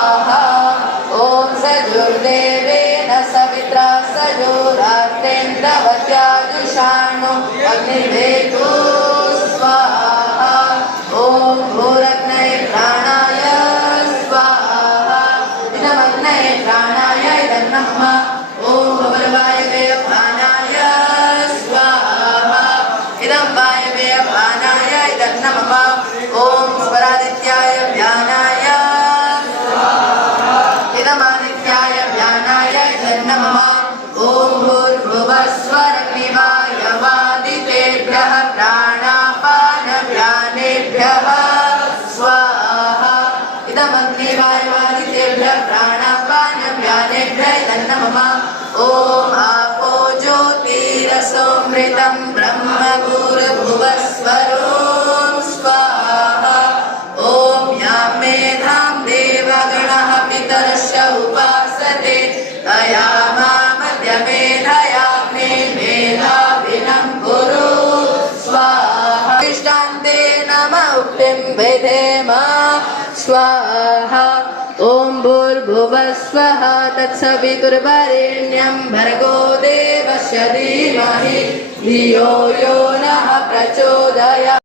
ॐ सजुर्देवेन सवित्रा सजोरात्रेन्द्रवत्याजुषाणो अग्निवेदो स्वाहा। ॐ भूरग्नये प्राणाय स्वाहा। इदमग्नये प्राणाय इदं नमः। ॐ भुवर्वायवे प्राणाय स्वाहा। इदं वायवे प्राणाय इदं नमः। ॐ स्वरादित्याय ज्ञानाय इदमादित्याय ज्ञानाय इदं नमः। ॐ भूर्भुवस्वरग्निवायवादितेभ्यः प्राणापानव्यानेभ्यः स्वाहा। इदमग्निवायवादितेभ्यः प्राणापानव्यानेभ्यः इदं नमः। ॐ आपो ज्योतिरसोमृतं ब्रह्म भूर्भुवस्वरो स्वाहा। ॐ यां मेधां देवगणः पितरश्च उपासते तयामामद्यमेधयाग्ने मेधाविनं कुरु स्वाहा। इष्टान्ते नम उक्तिं विधेम स्वाहा। ॐ भूर्भुवस्वः तत्सवितुर्वरेण्यं भर्गो देवस्य धीमहि धियो यो नः प्रचोदयात्।